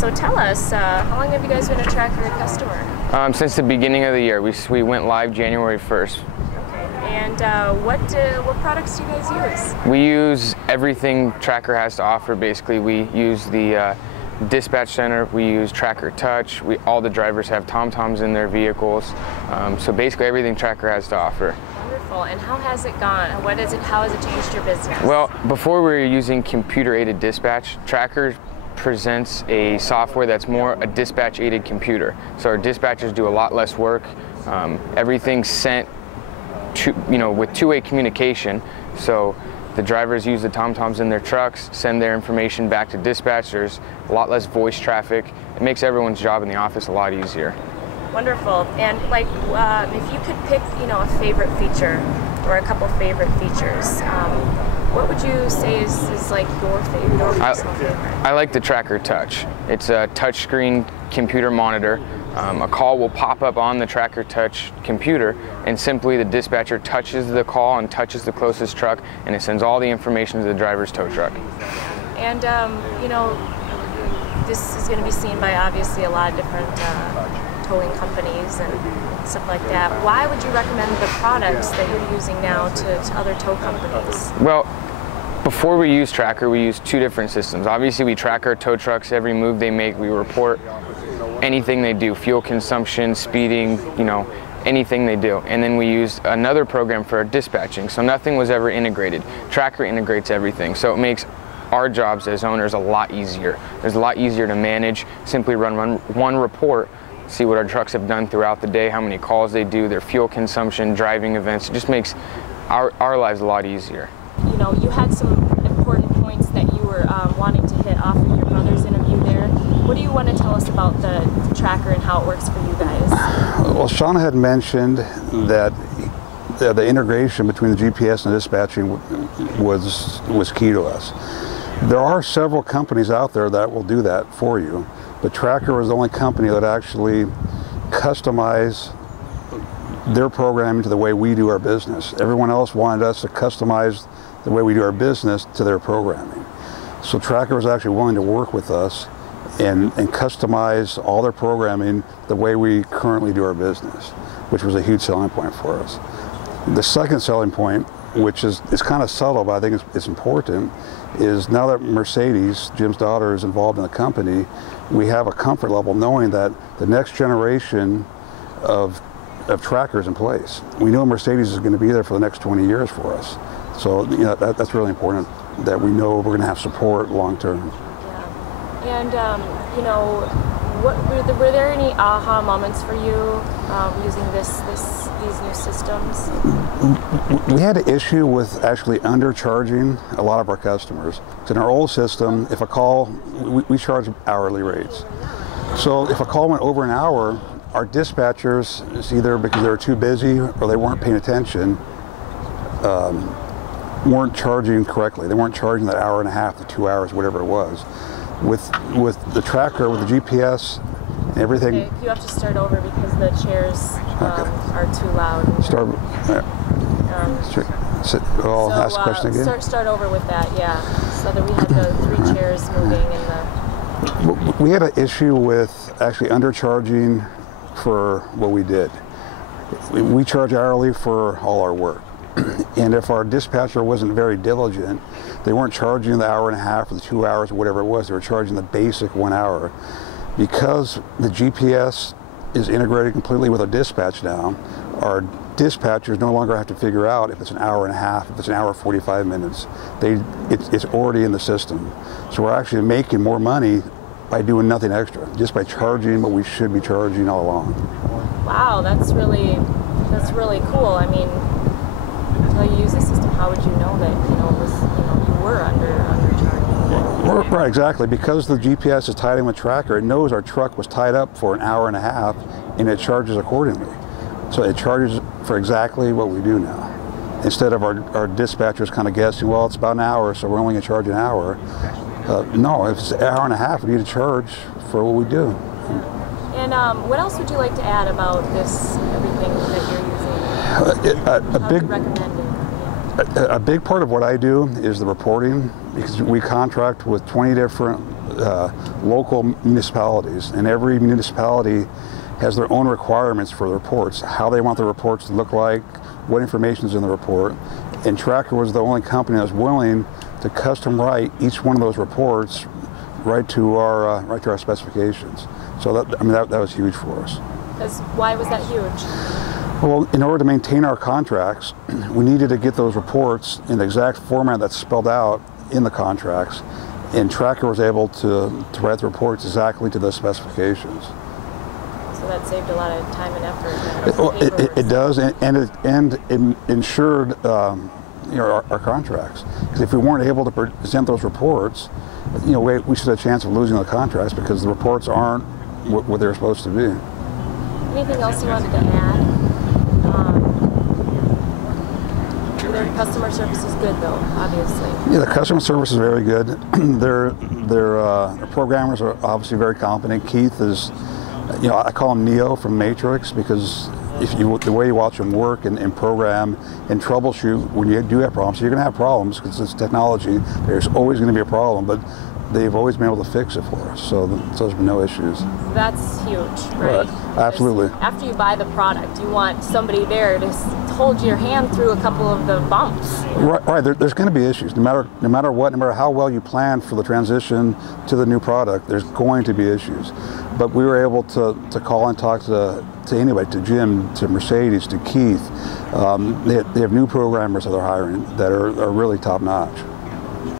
So tell us, how long have you guys been a Tracker customer? Since the beginning of the year. We went live January 1st. Okay. And what products do you guys use? We use everything Tracker has to offer. Basically, we use the dispatch center. We use Tracker Touch. All the drivers have TomToms in their vehicles. So basically, everything Tracker has to offer. Wonderful. And how has it gone? How has it changed your business? Well, before we were using computer-aided dispatch, Tracker presents a software that's more a dispatch-aided computer. So our dispatchers do a lot less work. Everything's sent to, with two-way communication. So the drivers use the TomToms in their trucks, send their information back to dispatchers, a lot less voice traffic. It makes everyone's job in the office a lot easier. Wonderful. And if you could pick, a favorite feature or a couple favorite features, what would you say is like your favorite, your personal favorite? I like the Tracker Touch. It's a touchscreen computer monitor. A call will pop up on the Tracker Touch computer, and simply the dispatcher touches the call and touches the closest truck, and it sends all the information to the driver's tow truck. And this is going to be seen by obviously a lot of different towing companies and stuff like that. Why would you recommend the products that you're using now to other tow companies? Well, before we use Tracker, we use two different systems. Obviously, we track our tow trucks, every move they make, we report anything they do, fuel consumption, speeding, anything they do. And then we used another program for our dispatching, so nothing was ever integrated. Tracker integrates everything, so it makes our jobs as owners a lot easier. It's a lot easier to manage, simply run one report, see what our trucks have done throughout the day, how many calls they do, their fuel consumption, driving events. It just makes our lives a lot easier. You had some important points that you were wanting to hit off of your brother's interview there. What do you want to tell us about the Tracker and how it works for you guys? Well, Shauna had mentioned that the integration between the GPS and the dispatching was key to us. There are several companies out there that will do that for you, but Tracker was the only company that actually customized their programming to the way we do our business. Everyone else wanted us to customize the way we do our business to their programming. So Tracker was actually willing to work with us and customize all their programming the way we currently do our business, which was a huge selling point for us. The second selling point, which is kind of subtle, but I think it's important, is now that Mercedes, Jim's daughter, is involved in the company, we have a comfort level knowing that the next generation of Trackers in place. We know Mercedes is going to be there for the next 20 years for us. So that's really important, that we know we're going to have support long term. Yeah. And were there any aha moments for you using these new systems? We had an issue with actually undercharging a lot of our customers. So in our old system, if a call, we charge hourly rates. So if a call went over an hour, our dispatchers, it's either because they were too busy or they weren't paying attention, weren't charging correctly. They weren't charging that hour and a half to 2 hours, whatever it was. With the Tracker, with the GPS, and everything. Okay, you have to start over because the chairs are too loud. I'll ask the question again. Start over with that, yeah. So that we had the 3 chairs moving and the... We had an issue with actually undercharging for what we did. We charge hourly for all our work. And if our dispatcher wasn't very diligent, they weren't charging the hour and a half or the 2 hours or whatever it was, they were charging the basic 1 hour. Because the GPS is integrated completely with our dispatch now, our dispatchers no longer have to figure out if it's an hour and a half, if it's an hour 45 minutes. It's already in the system. So we're actually making more money by doing nothing extra, just by charging what we should be charging all along. Wow, that's really cool. I mean, until you use the system, how would you know that you were undercharging? Right, exactly. Because the GPS is tied in with Tracker, it knows our truck was tied up for an hour and a half, and it charges accordingly. So it charges for exactly what we do now. Instead of our dispatchers kind of guessing, well, it's about an hour, so we're only going to charge an hour. No, if it's an hour and a half, we need to charge for what we do. And what else would you like to add about this, everything that you're using? A big, recommend it? A big part of what I do is the reporting, because we contract with 20 different local municipalities, and every municipality has their own requirements for the reports, how they want the reports to look like, what information is in the report. And Tracker was the only company that was willing to custom write each one of those reports right to our specifications. So that was huge for us. Why was that huge? Well, in order to maintain our contracts, we needed to get those reports in the exact format that's spelled out in the contracts, and Tracker was able to write the reports exactly to those specifications. So that saved a lot of time and effort. It does, and it ensured our contracts. Because if we weren't able to present those reports, we should have a chance of losing the contracts because the reports aren't what they're supposed to be. Anything else you wanted to add? Their customer service is good, though, obviously. Yeah, the customer service is very good. Their programmers are obviously very competent. Keith is, I call him Neo from Matrix, because the way you watch him work and program and troubleshoot when you do have problems, you're going to have problems because it's technology. There's always going to be a problem, but they've always been able to fix it for us, so there's been no issues. That's huge, right? Absolutely. After you buy the product, you want somebody there to hold your hand through a couple of the bumps. Right. There's going to be issues, no matter what, no matter how well you plan for the transition to the new product. There's going to be issues, but we were able to call and talk to anybody, to Jim, to Mercedes, to Keith. They have new programmers that they're hiring that are really top notch.